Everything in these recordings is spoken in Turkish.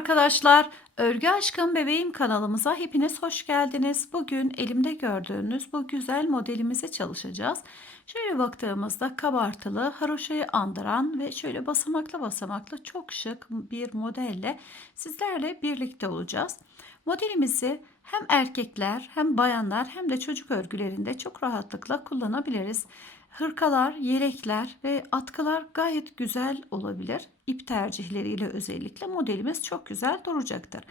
arkadaşlar. Örgü Aşkım Bebeğim kanalımıza hepiniz hoş geldiniz. Bugün elimde gördüğünüz bu güzel modelimizi çalışacağız. Şöyle baktığımızda kabartılı, haroşayı andıran ve şöyle basamaklı basamaklı çok şık bir modelle sizlerle birlikte olacağız. Modelimizi hem erkekler hem bayanlar hem de çocuk örgülerinde çok rahatlıkla kullanabiliriz. Hırkalar, yelekler ve atkılar gayet güzel olabilir. İp tercihleriyle özellikle modelimiz çok güzel duracaktır.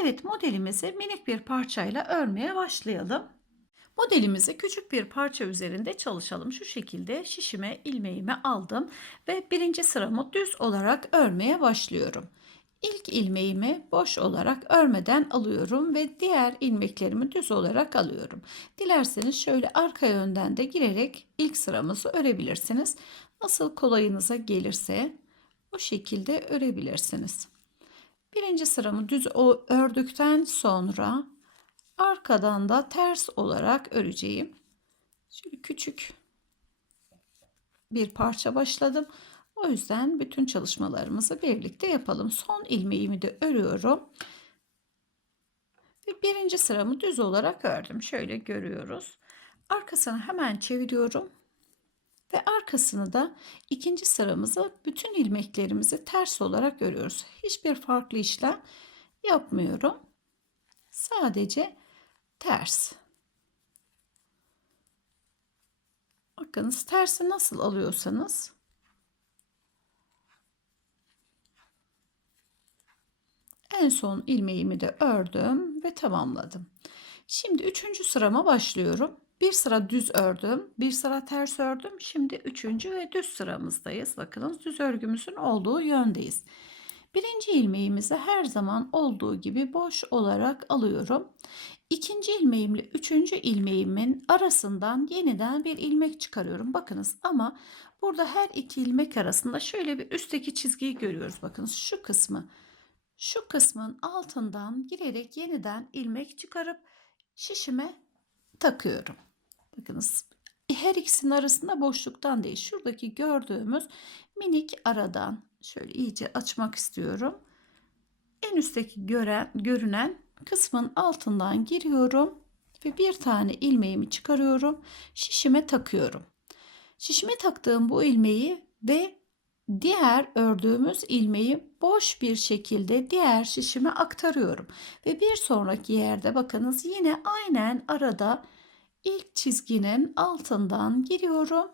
Evet modelimizi minik bir parçayla örmeye başlayalım. Modelimizi küçük bir parça üzerinde çalışalım. Şu şekilde şişime ilmeğimi aldım ve birinci sıramı düz olarak örmeye başlıyorum. İlk ilmeğimi boş olarak örmeden alıyorum ve diğer ilmeklerimi düz olarak alıyorum. Dilerseniz şöyle arka yönden de girerek ilk sıramızı örebilirsiniz. Nasıl kolayınıza gelirse o şekilde örebilirsiniz. Birinci sıramı düz ördükten sonra arkadan da ters olarak öreceğim. Şöyle küçük bir parça başladım. O yüzden bütün çalışmalarımızı birlikte yapalım. Son ilmeğimi de örüyorum. Ve birinci sıramı düz olarak ördüm. Şöyle görüyoruz. Arkasını hemen çeviriyorum. Ve arkasını da ikinci sıramızı bütün ilmeklerimizi ters olarak örüyoruz. Hiçbir farklı işlem yapmıyorum. Sadece ters. Bakınız tersi nasıl alıyorsanız En son ilmeğimi de ördüm ve tamamladım. Şimdi üçüncü sırama başlıyorum. Bir sıra düz ördüm, bir sıra ters ördüm. Şimdi üçüncü ve düz sıramızdayız. Bakınız düz örgümüzün olduğu yöndeyiz. Birinci ilmeğimizi her zaman olduğu gibi boş olarak alıyorum. İkinci ilmeğimle üçüncü ilmeğimin arasından yeniden bir ilmek çıkarıyorum. Bakınız ama burada her iki ilmek arasında şöyle bir üstteki çizgiyi görüyoruz. Bakınız şu kısmı şu kısmın altından girerek yeniden ilmek çıkarıp şişime takıyorum. Bakınız her ikisinin arasında boşluktan değil şuradaki gördüğümüz minik aradan şöyle iyice açmak istiyorum. En üstteki gören, görünen kısmın altından giriyorum ve bir tane ilmeğimi çıkarıyorum. Şişime takıyorum. Şişime taktığım bu ilmeği ve diğer ördüğümüz ilmeği boş bir şekilde diğer şişime aktarıyorum. Ve bir sonraki yerde bakınız yine aynen arada ilk çizginin altından giriyorum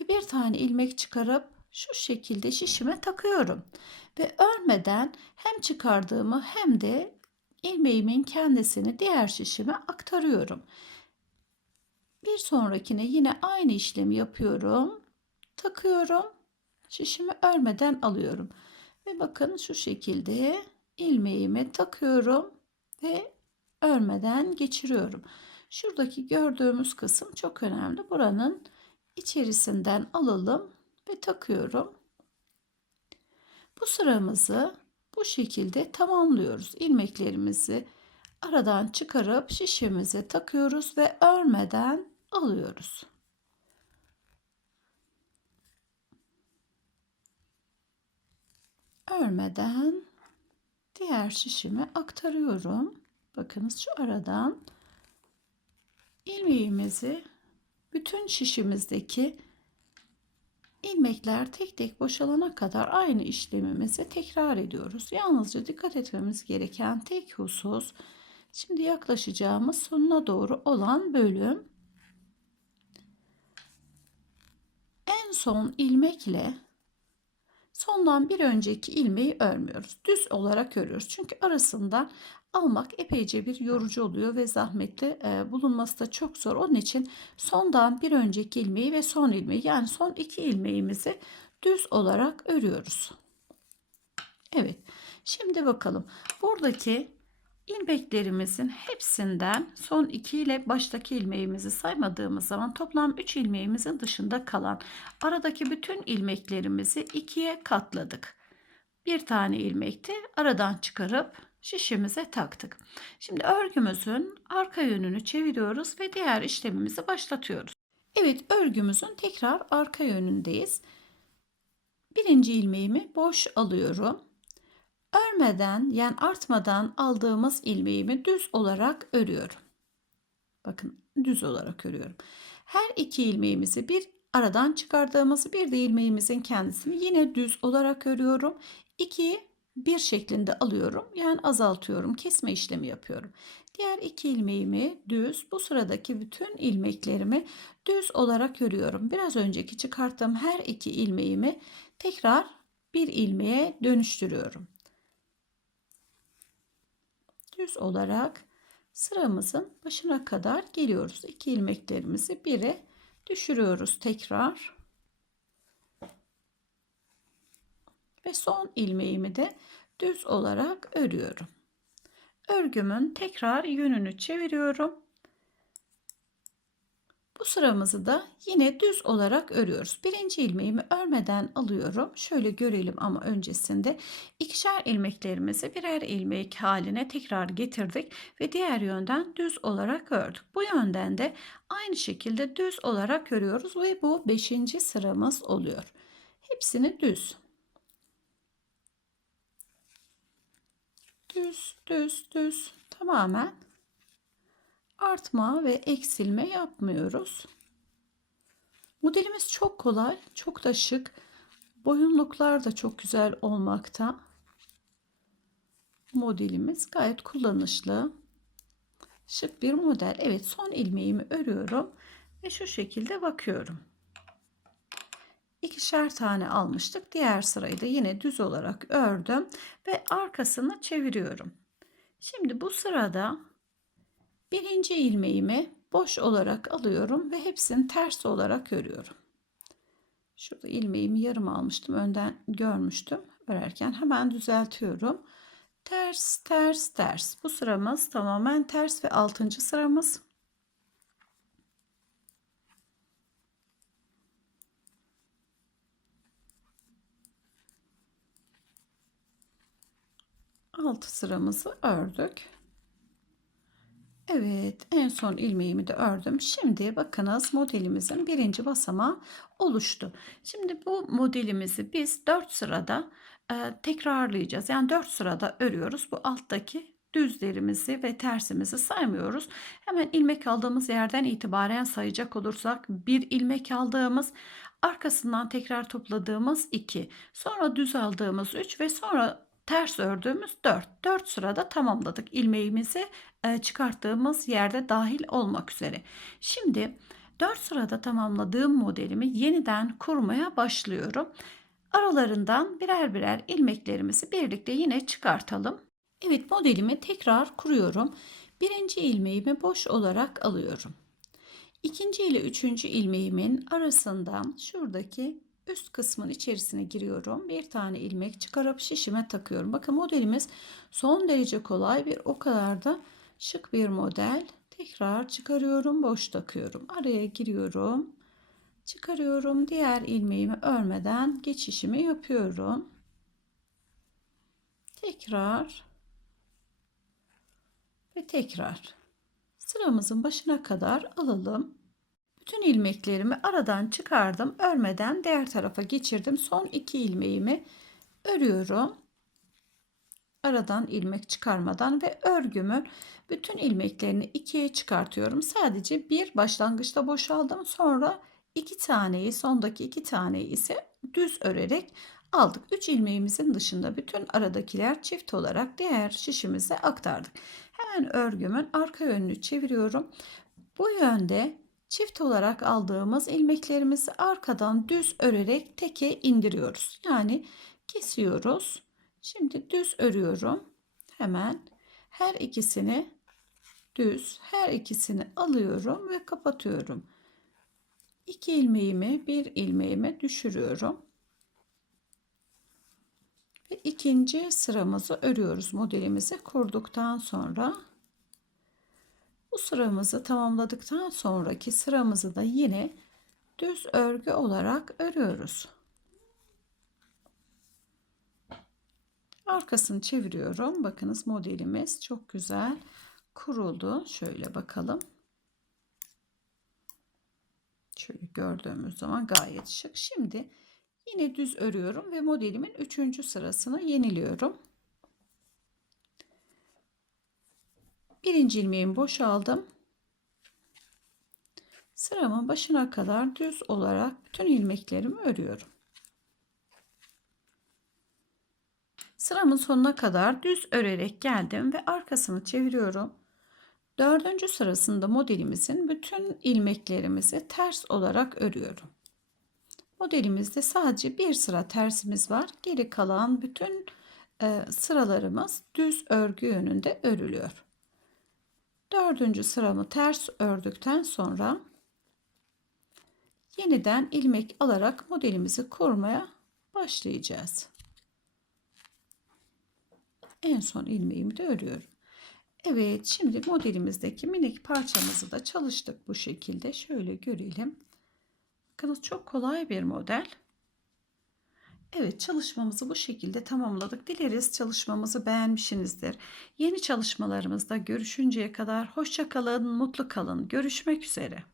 ve bir tane ilmek çıkarıp şu şekilde şişime takıyorum. Ve örmeden hem çıkardığımı hem de ilmeğimin kendisini diğer şişime aktarıyorum. Bir sonrakine yine aynı işlemi yapıyorum. Takıyorum şişimi örmeden alıyorum. Ve bakın şu şekilde ilmeğimi takıyorum ve örmeden geçiriyorum. Şuradaki gördüğümüz kısım çok önemli. Buranın içerisinden alalım ve takıyorum. Bu sıramızı bu şekilde tamamlıyoruz. İlmeklerimizi aradan çıkarıp şişemize takıyoruz ve örmeden alıyoruz. Örmeden diğer şişime aktarıyorum. Bakınız şu aradan ilmeğimizi bütün şişimizdeki ilmekler tek tek boşalana kadar aynı işlemimizi tekrar ediyoruz. Yalnızca dikkat etmemiz gereken tek husus şimdi yaklaşacağımız sonuna doğru olan bölüm en son ilmekle sondan bir önceki ilmeği örmüyoruz. Düz olarak örüyoruz. Çünkü arasından almak epeyce bir yorucu oluyor ve zahmetli e, bulunması da çok zor. Onun için sondan bir önceki ilmeği ve son ilmeği yani son iki ilmeğimizi düz olarak örüyoruz. Evet. Şimdi bakalım. Buradaki ilmeklerimizin hepsinden son 2 ile baştaki ilmeğimizi saymadığımız zaman toplam 3 ilmeğimizin dışında kalan aradaki bütün ilmeklerimizi ikiye katladık. Bir tane ilmekti aradan çıkarıp şişimize taktık. Şimdi örgümüzün arka yönünü çeviriyoruz ve diğer işlemimizi başlatıyoruz. Evet örgümüzün tekrar arka yönündeyiz. Birinci ilmeğimi boş alıyorum. Örmeden yani artmadan aldığımız ilmeğimi düz olarak örüyorum. Bakın düz olarak örüyorum. Her iki ilmeğimizi bir aradan çıkardığımız bir de ilmeğimizin kendisini yine düz olarak örüyorum. İkiyi bir şeklinde alıyorum. Yani azaltıyorum. Kesme işlemi yapıyorum. Diğer iki ilmeğimi düz, bu sıradaki bütün ilmeklerimi düz olarak örüyorum. Biraz önceki çıkarttığım her iki ilmeğimi tekrar bir ilmeğe dönüştürüyorum. Düz olarak sıramızın başına kadar geliyoruz. İki ilmeklerimizi bire düşürüyoruz tekrar. Ve son ilmeğimi de düz olarak örüyorum. Örgümün tekrar yönünü çeviriyorum. Bu sıramızı da yine düz olarak örüyoruz. Birinci ilmeğimi örmeden alıyorum. Şöyle görelim ama öncesinde ikişer ilmeklerimizi birer ilmek haline tekrar getirdik ve diğer yönden düz olarak ördük. Bu yönden de aynı şekilde düz olarak örüyoruz ve bu beşinci sıramız oluyor. Hepsini düz. Düz, düz, düz tamamen artma ve eksilme yapmıyoruz. Modelimiz çok kolay, çok da şık. Boyunluklar da çok güzel olmakta. Modelimiz gayet kullanışlı. Şık bir model. Evet son ilmeğimi örüyorum ve şu şekilde bakıyorum. İkişer tane almıştık. Diğer sırayı da yine düz olarak ördüm ve arkasını çeviriyorum. Şimdi bu sırada birinci ilmeğimi boş olarak alıyorum ve hepsini ters olarak örüyorum. Şurada ilmeğimi yarım almıştım. Önden görmüştüm. Örerken hemen düzeltiyorum. Ters, ters, ters. Bu sıramız tamamen ters ve altıncı sıramız. Altı sıramızı ördük. Evet en son ilmeğimi de ördüm. Şimdi bakınız modelimizin birinci basamağı oluştu. Şimdi bu modelimizi biz 4 sırada e, tekrarlayacağız. Yani 4 sırada örüyoruz. Bu alttaki düzlerimizi ve tersimizi saymıyoruz. Hemen ilmek aldığımız yerden itibaren sayacak olursak bir ilmek aldığımız arkasından tekrar topladığımız 2 sonra düz aldığımız 3 ve sonra ters ördüğümüz 4. 4 sırada tamamladık ilmeğimizi e, çıkarttığımız yerde dahil olmak üzere. Şimdi 4 sırada tamamladığım modelimi yeniden kurmaya başlıyorum. Aralarından birer birer ilmeklerimizi birlikte yine çıkartalım. Evet modelimi tekrar kuruyorum. Birinci ilmeğimi boş olarak alıyorum. İkinci ile üçüncü ilmeğimin arasından şuradaki üst kısmın içerisine giriyorum. Bir tane ilmek çıkarıp şişime takıyorum. Bakın modelimiz son derece kolay bir o kadar da şık bir model. Tekrar çıkarıyorum, boş takıyorum. Araya giriyorum. Çıkarıyorum. Diğer ilmeğimi örmeden geçişimi yapıyorum. Tekrar ve tekrar sıramızın başına kadar alalım. Bütün ilmeklerimi aradan çıkardım. Örmeden diğer tarafa geçirdim. Son iki ilmeğimi örüyorum. Aradan ilmek çıkarmadan ve örgümün bütün ilmeklerini ikiye çıkartıyorum. Sadece bir başlangıçta boşaldım. Sonra iki taneyi sondaki iki taneyi ise düz örerek aldık. 3 ilmeğimizin dışında bütün aradakiler çift olarak diğer şişimize aktardık. Hemen örgümün arka yönünü çeviriyorum. Bu yönde çift olarak aldığımız ilmeklerimizi arkadan düz örerek teke indiriyoruz. Yani kesiyoruz. Şimdi düz örüyorum. Hemen her ikisini düz, her ikisini alıyorum ve kapatıyorum. İki ilmeğimi bir ilmeğime düşürüyorum. Ve ikinci sıramızı örüyoruz. Modelimizi kurduktan sonra bu sıramızı tamamladıktan sonraki sıramızı da yine düz örgü olarak örüyoruz. Arkasını çeviriyorum. Bakınız modelimiz çok güzel kuruldu. Şöyle bakalım. Şöyle gördüğümüz zaman gayet şık. Şimdi yine düz örüyorum ve modelimin 3. sırasını yeniliyorum. Birinci ilmeğimi boşaldım. Sıramın başına kadar düz olarak bütün ilmeklerimi örüyorum. Sıramın sonuna kadar düz örerek geldim ve arkasını çeviriyorum. Dördüncü sırasında modelimizin bütün ilmeklerimizi ters olarak örüyorum. Modelimizde sadece bir sıra tersimiz var. Geri kalan bütün e, sıralarımız düz örgü yönünde örülüyor. Dördüncü sıramı ters ördükten sonra yeniden ilmek alarak modelimizi kurmaya başlayacağız. En son ilmeğimi de örüyorum. Evet şimdi modelimizdeki minik parçamızı da çalıştık bu şekilde. Şöyle görelim. Bakınız çok kolay bir model. Evet çalışmamızı bu şekilde tamamladık. Dileriz çalışmamızı beğenmişsinizdir. Yeni çalışmalarımızda görüşünceye kadar hoşça kalın, mutlu kalın. Görüşmek üzere.